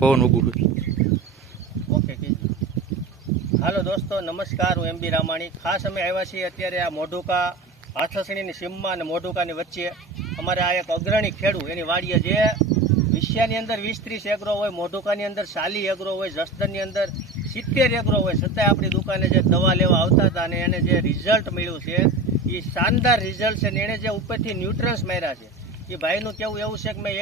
પવન ઉગું ઓકે હાલો દોસ્તો નમસ્કાર, હું એમબી રામાણી. ખાસ અમે આવ્યા છીએ અત્યારે આ મોઢુકા હાથસણીની સીમમાં અને મોઢુકાની વચ્ચે. અમારે આ એક અગ્રણી ખેડૂત એની વાડીએ જે વિશ્યાની અંદર 20-30 એગ્રો હોય, મોઢુકાની અંદર 40 એગ્રો હોય, જસદણની અંદર 70 એગ્રો હોય, છતાંય આપણી દુકાને જે દવા લેવા આવતા હતા અને એને જે રિઝલ્ટ મળ્યું છે એ શાનદાર રિઝલ્ટ છે. અને એણે જે ઉપરથી ન્યુટ્રન્સ માર્યા છે એ ભાઈનું કહેવું એવું છે કે મેં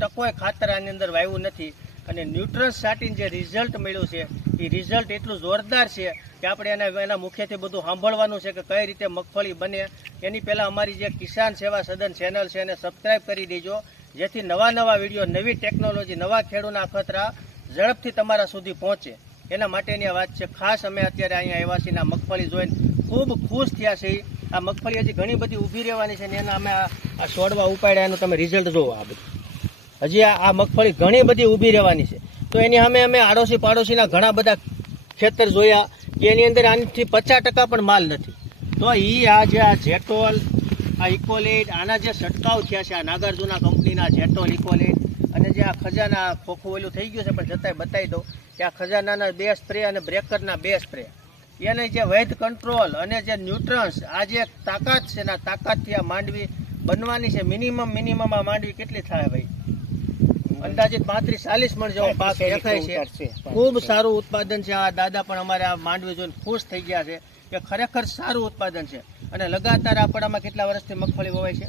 1% ખાતર આની અંદર વાવ્યું નથી અને ન્યુટ્રન્સ સાટીને જે રિઝલ્ટ મળ્યું છે એ રિઝલ્ટ એટલું જોરદાર છે કે આપણે એના મુખ્યથી બધું સાંભળવાનું છે કે કઈ રીતે મગફળી બને. એની પહેલાં અમારી જે કિસાન સેવા સદન ચેનલ છે એને સબસ્ક્રાઈબ કરી દેજો, જેથી નવા વિડીયો, નવી ટેકનોલોજી, નવા ખેડૂતના અખતરા ઝડપથી તમારા સુધી પહોંચે. એના માટેની આ વાત છે. ખાસ અમે અત્યારે અહીંયા આવ્યા છીએ, આ મગફળી જોઈને ખૂબ ખુશ થયા છે. આ મગફળી હજી ઘણી બધી ઊભી રહેવાની છે ને એના અમે આ છોડવા ઉપાડ્યા, એનું તમે રિઝલ્ટ જોવો. આ બધું હજી આ મગફળી ઘણી બધી ઊભી રહેવાની છે. તો એની સામે અમે આડોશી પાડોશીના ઘણા બધા ખેતર જોયા કે એની અંદર આનાથી 50% પણ માલ નથી. તો આ જે આ જેટોલ, આ ઇકોલેટ, આના જે છંટકાવ થયા છે, આ નાગાર્જુના કંપનીના જેટોલ, ઇકોલેટ અને જે આ ખજાના ખોખું ઓલું થઈ ગયું છે, પણ છતાંય બતાવી દઉં કે આ ખજાનાના 2 સ્પ્રે અને બ્રેકરના 2 સ્પ્રે, એને જે વૈધ કંટ્રોલ અને જે ન્યુટ્રન્સ, આ જે તાકાત છે ને, આ તાકાતથી આ માંડવી બનવાની છે. મિનિમમ આ માંડવી કેટલી થાય ભાઈ? અંદાજિત 35-40 મણ જેવો પાક દેખાય છે. ખૂબ સારું ઉત્પાદન છે. આ દાદા પણ અમારે આ માંડવી જોઈને ખુશ થઈ ગયા છે કે ખરેખર સારું ઉત્પાદન છે. અને લગાતાર આ પડામાં કેટલા વર્ષથી મગફળી વવાય છે?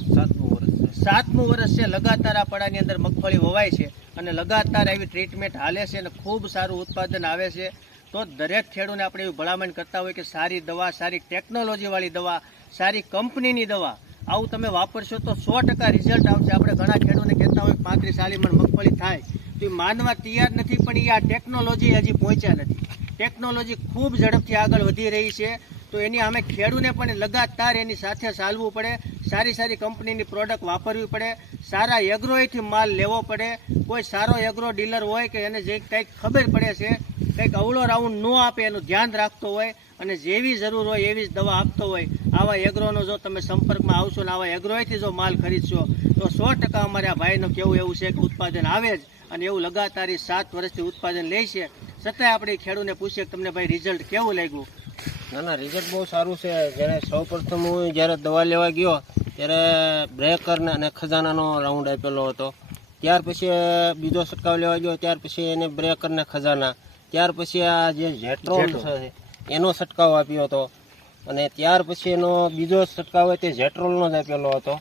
7મું વર્ષ છે લગાતાર આ પડાની અંદર મગફળી વવાય છે અને લગાતાર એવી ટ્રીટમેન્ટ હાલે છે અને ખૂબ સારું ઉત્પાદન આવે છે. તો દરેક ખેડૂતને આપણે એવી ભલામણ કરતા હોય કે સારી દવા, સારી ટેકનોલોજીવાળી દવા, સારી કંપનીની દવા આવું તમે વાપરશો તો 100% રિઝલ્ટ આવશે. આપણે ઘણા ખેડૂતોને કહેતા હોય 35-40 મણ મગફળી થાય તો એ માનવા તૈયાર નથી, પણ એ આ ટેકનોલોજી હજી પહોંચ્યા નથી. ટેકનોલોજી ખૂબ ઝડપથી આગળ વધી રહી છે. તો એની અમે ખેડૂતને પણ લગાતાર એની સાથે ચાલવું પડે, સારી કંપનીની પ્રોડક્ટ વાપરવી પડે, સારા એગ્રોએથી માલ લેવો પડે. કોઈ સારો એગ્રો ડીલર હોય કે એને જે કંઈક ખબર પડે છે, કંઈક અવળો રાઉન્ડ ન આપે, એનું ધ્યાન રાખતો હોય અને જેવી જરૂર હોય એવી જ દવા આપતો હોય, આવા એગ્રોનો જો તમે સંપર્કમાં આવશો ને આવા એગ્રોએથી જો માલ ખરીદશો તો 100% અમારે આ ભાઈનું કહેવું એવું છે કે ઉત્પાદન આવે જ, અને એવું લગાતાર 7 વર્ષથી ઉત્પાદન લે છે. છતાંય આપણે ખેડૂતને પૂછીએ કે તમને ભાઈ રિઝલ્ટ કેવું લાગ્યું? ના, રિઝલ્ટ બહુ સારું છે. જ્યારે સૌપ્રથમ હું જ્યારે દવા લેવા ગયો ત્યારે બ્રેકર અને ખજાનાનો રાઉન્ડ આપેલો હતો. ત્યાર પછી બીજો છંટકાવ લેવા ગયો, ત્યાર પછી એને બ્રેકર ને ખજાના, ત્યાર પછી આ જે જેટ્રોલ છે એનો છંટકાવ આપ્યો હતો અને ત્યાર પછી એનો બીજો છંટકાવ હોય તે જેટ્રોલનો જ આપેલો હતો.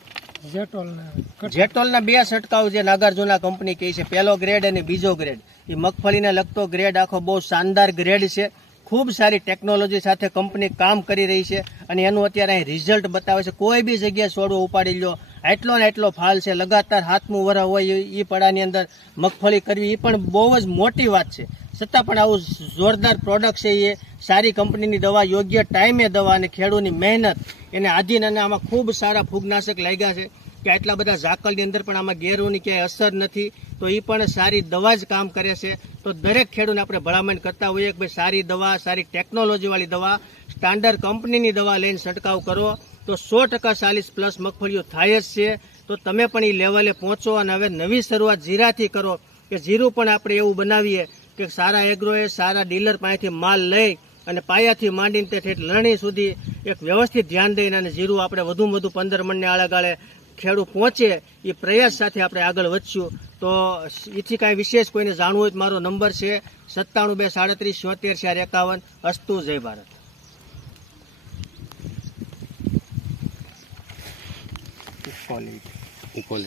જેટોલના 2 છંટકાવ જે નાગાર્જુના કંપની કહે છે, પહેલો ગ્રેડ અને બીજો ગ્રેડ, એ મગફળીને લગતો ગ્રેડ આખો બહુ શાનદાર ગ્રેડ છે. ખૂબ સારી ટેકનોલોજી સાથે કંપની કામ કરી રહી છે અને એનું અત્યારે અહીં રિઝલ્ટ બતાવે છે. કોઈ બી જગ્યાએ છોડવો ઉપાડી લો, એટલો ને એટલો ફાલ છે. લગાતાર 7મું વર્ષ હોય એ પડાની અંદર મગફળી કરવી એ પણ બહુ જ મોટી વાત છે. છતાં પણ આવું જોરદાર પ્રોડક્ટ છે. એ સારી કંપનીની દવા, યોગ્ય ટાઈમે દવા અને ખેડૂતની મહેનત એને આધીન, અને આમાં ખૂબ સારા ફૂગનાશક લાગ્યા છે કે આટલા બધા ઝાકળની અંદર પણ આમાં ગેરોની ક્યાંય અસર નથી. તો એ પણ સારી દવા જ કામ કરે છે. તો દરેક ખેડૂતને આપણે ભલામણ કરતા હોઈએ કે ભાઈ સારી દવા, સારી ટેકનોલોજીવાળી દવા, સ્ટાન્ડર્ડ કંપનીની દવા લઈને છંટકાવ કરો તો 100% 40+ મગફળીઓ થાય જ છે. તો તમે પણ એ લેવલે પહોંચો અને હવે નવી શરૂઆત જીરાથી કરો કે જીરું પણ આપણે એવું બનાવીએ કે સારા એગ્રોએ, સારા ડીલર પાસેથી માલ લઈ અને પાયાથી માંડીને તે ઠેઠ લણણી સુધી એક વ્યવસ્થિત ધ્યાન દઈને અને જીરું આપણે વધુમાં વધુ 15 મણને આળેગાળે ખેડૂત પહોંચે એ પ્રયાસ સાથે આપણે આગળ વધશું. તો એથી કાંઈ વિશેષ કોઈને જાણવું હોય તો મારો નંબર છે 9723374451. અસ્તુ, જય ભારત. ઇકોલેટ